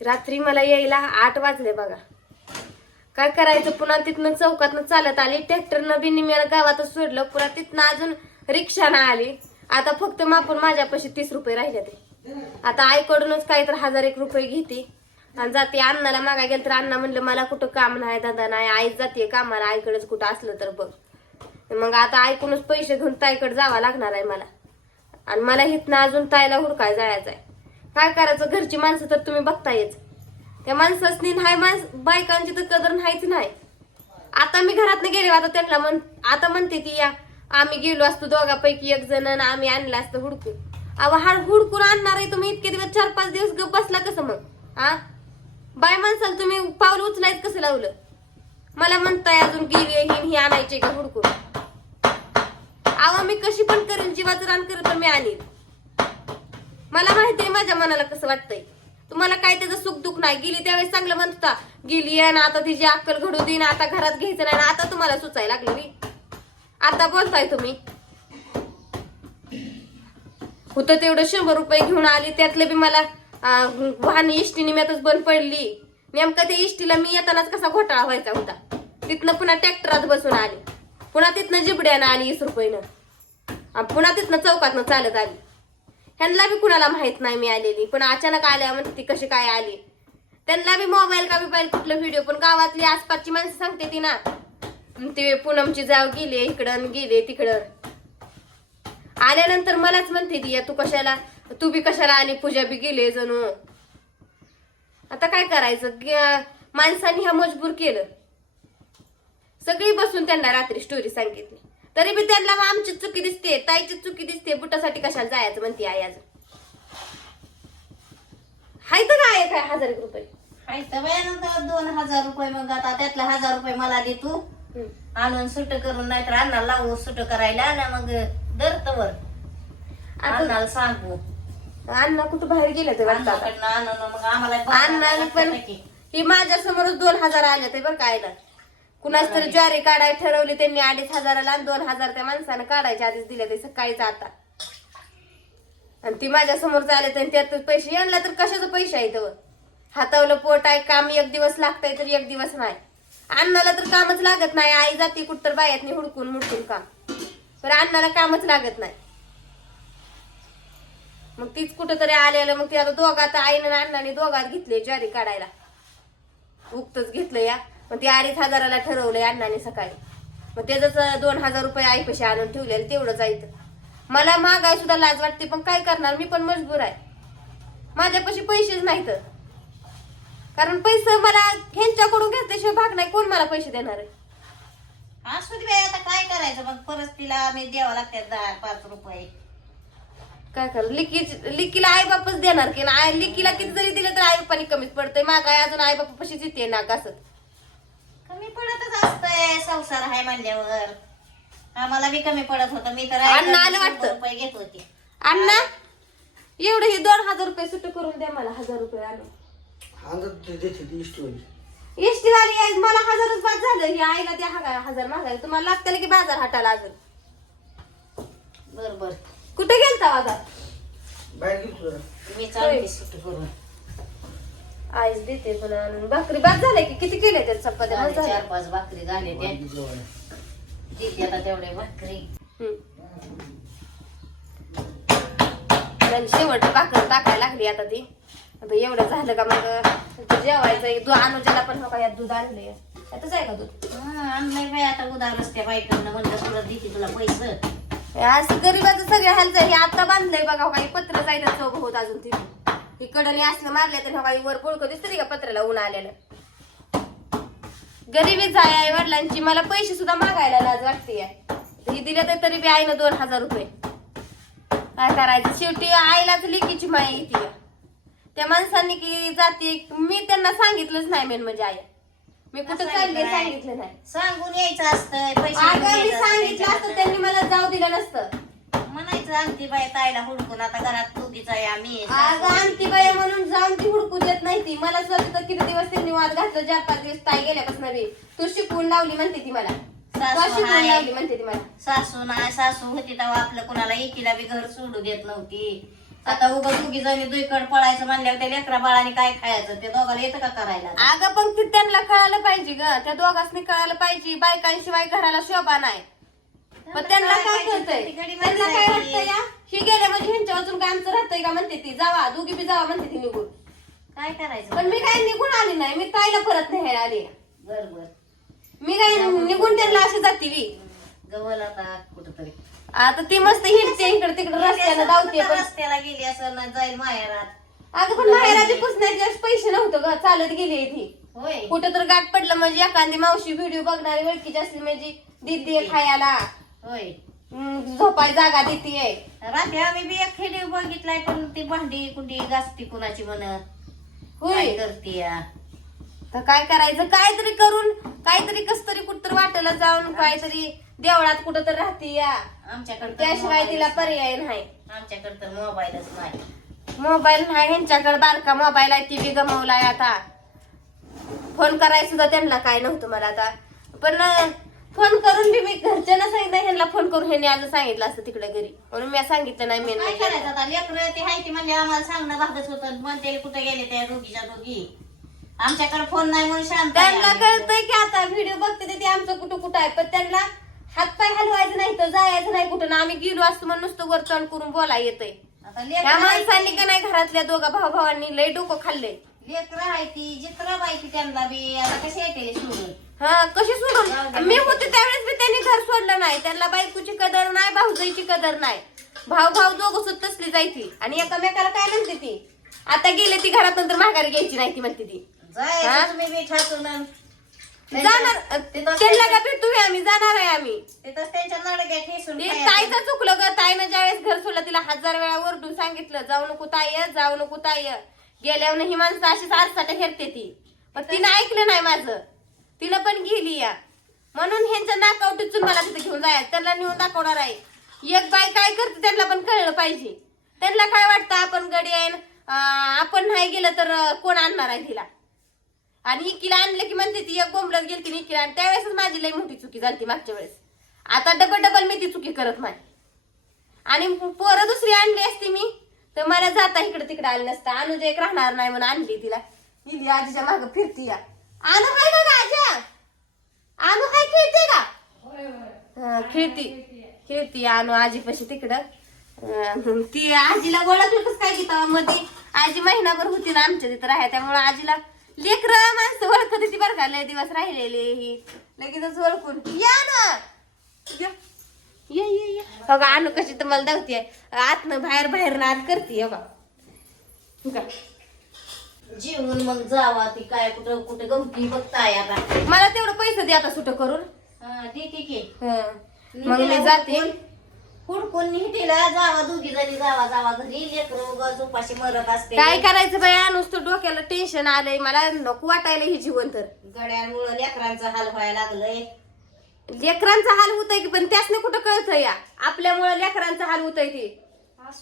रात्री मला यायला आठ वाजले बघा. काय करायचं? पुन्हा तिथनं चौकातनं चालत आली. ट्रॅक्टरनं बी निम्याला गावातच सोडलं. पुन्हा तिथनं अजून रिक्षानं आली. आता फक्त मापून माझ्यापाशी तीस रुपये राहिले ते. आता आईकडूनच काही तर हजार एक रुपये घेते. आणि जाते अण्णाला मागा गेलं तर अण्णा म्हणलं मला कुठं काम नाही दादा नाही. आईच जाते कामाला. आईकडेच कुठं असलं तर बघ. मग आता ऐकूनच पैसे घेऊन ताईकडे जावं लागणार आहे मला. आणि मला हिथनं अजून ताईला हुडकाय जायचं आहे काय करायचं? घरची माणसं तर तुम्ही बघतायच. त्या माणसासनी नाही माणस बायकांची तर कदर नाहीच नाही. आता मी घरात गेले आता त्यांना म्हण आता म्हणते की या आम्ही गेलो असतो दोघापैकी एक जण आणि आम्ही आणलं असतं हुडकून. अहो हा हुडकून आणणार आहे तुम्ही इतके दिवस चार पाच दिवस गप बसला कसं मग? हा बाय माणसाला तुम्ही पाऊल उचलायत कसं लावलं? मला म्हणताय अजून गेली ही ही आणायचे का हुडकून? अहो मी कशी पण करेन जीवाचं रान करत तर मी आणीन. मला माहिती आहे माझ्या मनाला कसं वाटतंय. तुम्हाला काय त्याचं सुख दुःख नाही. गेली त्यावेळेस चांगलं म्हणत होता गेली आणि आता तिची अक्कल घडू देईन आता घरात घ्यायचं नाही ना आता तुम्हाला सुचायला लागलं मी. आता बोलताय तुम्ही. होतं तेवढं शंभर रुपये घेऊन आली त्यातलं बी मला वाहन इष्टी निम्यातच बंद पडली. नेमका त्या इष्टीला मी येतानाच कसा घोटाळा व्हायचा होता. तिथनं पुन्हा ट्रॅक्टरात बसून आली. पुन्हा तिथनं जिबड्यानं आली वीस रुपयेनं. पुन्हा तिथनं चौकातनं चालत आली. ह्यांना बी कुणाला माहीत नाही मी आलेली. पण अचानक आल्या म्हणते ती कशी काय आली? त्यांना बी मोबाईल का बिबाईल कुठलं व्हिडिओ पण गावातली आसपासची माणसं सांगते ती ना. ते पूनमची जाव गेले इकडं गेले तिकडं. आल्यानंतर मलाच म्हणते ती तू कशाला? तू बी कशाला आली? पूजा बी गेले जणू. आता काय करायचं? ग- माणसांनी हा मजबूर केलं. सगळी बसून त्यांना रात्री स्टोरी सांगितली. तरी बी त्यांना आमची चुकी दिसते ताईची चुकी दिसते बुटासाठी कशाला जायचं म्हणते आई अजून हाय तर काय काय हजार एक रुपये? हाय तर बाई नंतर दोन हजार रुपये मग आता त्यातला हजार रुपये मला दे तू. आणून सुट करून नाहीतर अण्णा लावू सुट करायला आणि मग दरतवर अण्णाला सांगू. अण्णा कुठं बाहेर गेले ते वाटतं आणून मग आम्हाला अण्णाने पण ही माझ्या समोरच दोन हजार आले ते बरं काय ना कुणाच तरी ज्वारी काढाय ठरवली त्यांनी अडीच हजाराला आणि दोन हजार त्या माणसानं काढायचे आधीच दिले ते सकाळीच आता. आणि ती माझ्यासमोर चालत आणि त्यात पैसे आणला तर कशाचं पैसे आहे तर हातावलं पोट आहे काम एक दिवस लागतंय तर एक दिवस नाही. अन्नाला तर कामच लागत नाही आई जाते कुठं तर बायातनी हुडकून मुडकून काम. पण अन्नाला कामच लागत नाही. मग तीच कुठं तरी आलेलं मग ती आता दोघात आईनं अण्णाने दोघात घेतले ज्वारी काढायला. उगतच घेतलं या. मग ती अडीच हजाराला ठरवलंय अण्णाने सकाळी. मग त्याच दोन हजार रुपये आईपाशी आणून ठेवलेलं तेवढं जायचं मला मागाय सुद्धा लाज वाटते पण काय करणार? मी पण मजबूर आहे. माझ्यापाशी पैसेच नाहीत. कारण पैसे मला ह्यांच्याकडून घेतल्याशिवाय भाग नाही. कोण मला पैसे देणार आहे? असू दे बाई आता काय करायचं? मग परत तिला आम्ही द्यावं लागतात दहा पाच रुपये. काय कर? लिकी लिकीला आई बापच देणार की ना आई लिकीला किती जरी दिलं तर आई बापानी कमीच पडतंय. मागाय अजून आई बापापाशीच येते ना पडतच असतंय संसार आहे म्हणल्यावर. आम्हाला बी कमी पडत होतं. मी तर अण्णा आलं शंभर वाटतं. रुपये घेत होते. अण्णा एवढे हे दोन हजार रुपये सुट करून द्या मला हजार रुपये आणून. आता ते देते ती इष्टवाली एसटी वाली आहे मला हजारच बाद झालं. ही आईला त्या हजार हजार मागायला. तुम्हाला लागतं की बाजार हाटाला अजून. बर बर. कुठे गेलता बाजार? बाहेर गेलो तुला मी चालते सुट करून. आईच देते पण आणून भाकरी बाद झाल्या की किती केले त्या चपात्या? बाद झाले झाल्या. चार पाच भाकरी झाले आता तेवढे भाकरी. हम्म. आणि शेवट भाकर टाकायला लागली आता ती. आता एवढं झालं का मग जेवायचं दूध अनुजाला पण हो का यात दूध आणलंय. यातच आहे का दूध? हा, आणलंय बाई आता उदाहरण त्या बायकांना म्हणलं तुला देते तुला पैसे. असं गरीबाचं सगळं हालचं हे आता बांधलंय बघा हो काही पत्र जायचं चौक होत अजून तिथे. ही कडणी असलं मारल्या तर हो काही वर पुळकं दिसतं का पत्राला ऊन आलेलं? गरीबीच आहे आई वडिलांची मला पैसे सुद्धा मागायला लाज वाटते ही दिल्या तर तरी बी आईनं दोन हजार रुपये. काय करायचं? शेवटी आईलाच लेकीची माय येते त्या माणसांनी की जाते मी त्यांना सांगितलंच नाही मेन म्हणजे आई. मी कुठं असं चालले. सांगितलं नाही. सांगून यायचं असतंय पैसे अगं मी द्यायचं सांगितलं असतं असतं त्यांनी मला जाऊ दिलं नसतं. म्हणायचं आणती बाई ताईला हुडकून आता घरात दोघीच आहे आम्ही. अगं आणती बाई म्हणून जाऊन ती हुडकू देत नाही ती. मला तिथं किती दिवस त्यांनी वाद घातलं चार पाच दिवस ताई गेल्यापासून बी. तू शिकवून लावली म्हणते ती मला. तू सासू शिकवून आहे. लावली म्हणते ती मला. सासू नाही सासू होती तेव्हा आपलं कुणाला एकीला बी घर सोडू देत नव्हती. आता उगा दोघी जणी दुईकड पळायचं म्हणल्यावर त्या लेकरा बाळाने काय खायचं? ते दोघाला येतं का करायला? अगं पण ते त्यांना कळायला पाहिजे ग. त्या दोघांनी कळायला पाहिजे. बायकांशिवाय घराला शोभा नाही. पण त्यांना काय कळतंय ती त्यांना काय माणसं वाटतं आहे. या? ही गेले म्हणजे ह्यांच्या अजून काय आमचं राहतंय का म्हणते ती? जावा दोघी बी जावा म्हणते ती निघून. काय करायचं? पण मी काय निघून आली नाही. मी ताईला परत नाही आली. बर बर. मी काय निघून त्यांना अशी जाते वी गवल आता कुठतरी. आता ती मस्त हिंडते इकडे तिकडे रस्त्याला धावते पण. रस्त्याला गेली असं ना जाईल माहेरात. अगं पण माहेराचे पुसण्याचे पैसे नव्हतं ग. चालत गेली ती. होय. कुठं तर गाठ पडलं म्हणजे एखादी मावशी व्हिडिओ बघणारी ओळखीची असली म्हणजे दिदी खायला. होय. हम्म, झोपाय जागा देते रात्री आम्ही बी एक खेडी बघितलाय पण ती भांडी कुंडी गाजती कुणाची म्हण. होय. काय करते तर काय करायचं? काहीतरी करून काहीतरी कस तरी कुठतर वाटेला जाऊन काहीतरी देवळात कुठं तर राहते या आमच्याकडे त्याशिवाय तिला पर्याय नाही. आमच्याकडे तर मोबाईलच नाही. मोबाईल नाही ह्यांच्याकडे बारका मोबाईल आहे ती बी गमवलाय आता. फोन करायला सुद्धा त्यांना काय नव्हतं मला आता. पण फोन करून बी मी घरच्यांना सांगितलं ह्यांना फोन करून ह्यांनी आज सांगितलं असतं तिकडे घरी. म्हणून मी सांगितलं नाही काय करायचं आता? लेकरं ते हाय ती म्हणजे आम्हाला सांगणं भागच होतं. म्हणते कुठे गेले त्या दोघीच्या दोघी? आमच्याकडे फोन नाही म्हणून शांत आहे त्यांना आम्ही. कळतंय की आता व्हिडिओ बघते ते आमचं कुठं कुठं आहे. पण त्यांना हातपाय हलवायचं नाही तर जायचं नाही कुठं. ना आम्ही गेलो असतो म्हणून नुसतं वरचण करून बोला येतंय. आता माणसांनी का नाही घरातल्या दोघा भाऊ भावांनी लय डोकं खाल्लंय? लेकरं आहे ती जित्र बायती त्यांना बी. आता कशी येते सोडून? हा कशी सोडून. मी होते त्यावेळेस बी त्यांनी घर सोडलं नाही. त्यांना बायकोची कदर नाही भाऊजाईची कदर नाही. भाऊ भाऊ दोघं सुद्धा तसली जायची. आणि एकामेकाला काय म्हणते ती? आता गेले ती घरात नंतर माघारी घ्यायची नाही ती म्हणते ती. हा? जायचं तुम्ही जाणार. तिथं त्यांना का भेटूया आम्ही? जाणार आहे आम्ही. तिथंच त्यांच्या नडग्या ठेसून ते खायचं. ताईचं चुकलं ग. ताईनं ज्यावेळेस घर सोडलं तिला हजार वेळा ओरडून सांगितलं जाऊ नको ताई जाऊ नको ताई गेल्यावर ही माणसं अशीच आरसाट हेरते ती. पण तिनं ऐकलं नाही माझं. तिनं पण गेली या म्हणून ह्यांचं नाकावर टिचून मला तिथे घेऊन जायचं. त्यांना नेऊन दाखवणार आहे. एक बाई काय करते त्यांना पण कळलं पाहिजे. त्यांना काय वाटतं आपण गडी आहे आपण नाही गेलं तर कोण आणणार आहे तिला? आणि इकीला आणलं की म्हणते ती एक बोंबलत गेली की इकीला आणि त्यावेळेसच माझी लई मोठी चुकी झाली मागच्या वेळेस. आता डबल डबल मी ती चुकी करत नाही. आणि पोरं दुसरी आणली असती मी तर मला जाता इकडं तिकडं आली नसतं. अनुज एक राहणार नाही म्हणून आणली तिला. इली आजीच्या माग फिरती या. अनु हाय का आज्या अनु हाय खेळते का? हा, खेळती. खेळती अनु आजीपाशी तिकडं. अं, ती आजीला ओळखलं कसं काय तिथं मध्ये आजी महिनाभर होती ना आमच्या तिथं राहाय त्यामुळे आजीला लेकर माणसं ओळखत होती बरं का लय दिवस राहिलेले ही. लगेचच ओळखून. या ना! या. ये ये ये. बघा अनु कशी तुम्हाला दावतीये आतनं बाहेर बाहेर नाद करते बघा हो का? जेवून मग जावा ती काय कुठं कुठं गमती बघताय आता. मला तेवढं पैसे दे आता सुट करून. हा, देते की हं. मग मी जाते. हुडकून तिला जावा दोघी जणी जावा जावा घरी. लेकरं उगाच उपाशी मरत असते. काय करायचं बाया नुसतं डोक्याला टेन्शन आलंय. मला नको वाटायला ही जीवन तर गड्यांमुळं लेकरांचा हाल व्हायला लागलंय. लेकरांचा हाल होतय की पण त्यासने कुठं कळतं या? आपल्यामुळं लेकरांचा हाल होतय ती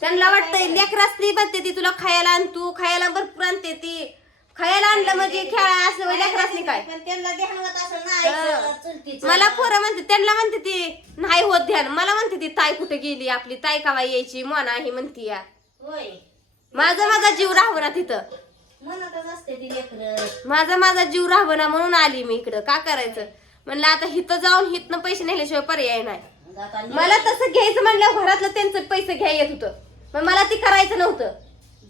त्यांना वाटतंय लेकरासनी म्हणते ती तुला खायला आण तू खायला भरपूर आणते ती. खायला आणलं म्हणजे खेळा असं होय लेकरासनी काय? पण त्यांना ध्यान होत असं नाही. चुलतीचं. मला पोरं म्हणते त्यांना म्हणते ती नाही होत ध्यान. मला म्हणते ती ताई कुठे गेली आपली? ताई कावा यायची? मोना ही म्हणती या. होय. माझा माझा जीव राहू ना तिथं. म्हणतच असते ती लेकर. माझा माझा जीव राहावं ना म्हणून आली मी इकडं. का करायचं? म्हणलं आता हिथं जाऊन हिथनं पैसे नेल्याशिवाय पर्याय नाही. मला तसं घ्यायचं म्हणलं घरातलं त्यांचं पैसे घ्या येत होतं. पण मला ती करायचं नव्हतं.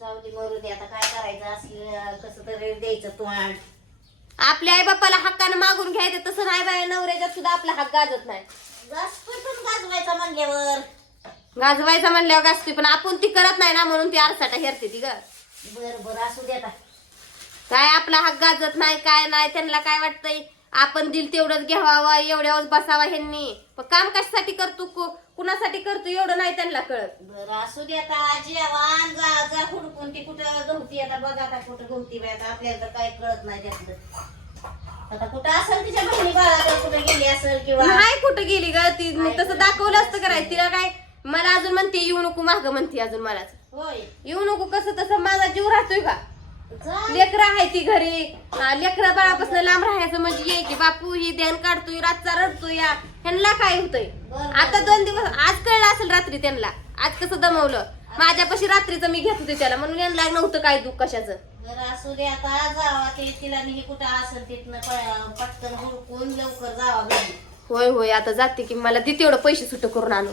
जाऊ दे मरू दे आता काय करायचं असलं कसं तरी द्यायचं तोंड. आपल्या आई बापाला हक्कानं मागून घ्यायचं तसं नाही बाय नवऱ्याच्यात सुद्धा आपला हक्क गाजत नाही. पण गाजवायचा म्हणल्यावर. गाजवायचा म्हणल्यावर गाजतोय पण आपण ती करत नाही ना म्हणून ती आरसाटा हेरते ती ग. बर बर असू दे आता. काय आपला हक्क गाजत नाही काय नाही त्यांना काय वाटतंय? आपण दिल तेवढंच घ्यावा एवढ्यावर बसावा ह्यांनी. पण काम कशासाठी करतो कुणासाठी करतो एवढं नाही त्यांना कळत. बर असू दे आता जेवण जा जा हुडकून ती कुठं गवती आता बघा आता कुठं गवती बाई आता आपल्याला तर काय कळत नाही त्यातलं. आता कुठं असेल तिच्या बहिणी बाळा कुठं गेली असेल किंवा नाही कुठं गेली ग ती. मग तसं दाखवलं असतं करायचं तिला काय? मला अजून म्हणते येऊ नको माग म्हणते अजून मलाच. होय. येऊ नको कसं तसं माझा जीव राहतोय का लेकरं आहे ती घरी. लेकरा बाळापासून लांब राहायचं म्हणजे ये की बापू ही ध्यान काढतोय रातचा रडतोय या. ह्यांना काय होतंय? आता दोन दिवस आज कळलं असेल रात्री त्यांना. आज कसं दमवलं? माझ्यापाशी रात्रीचं मी घेत होते त्याला. म्हणून यांना नव्हतं काय दुःख कशाचं असू दे आता जावा ते तिला नाही कुठं असेल तिथनं पटकन हुडकून लवकर जावा घरी. होय होय आता जाते की मला दे तेवढं पैसे सुट करून आणू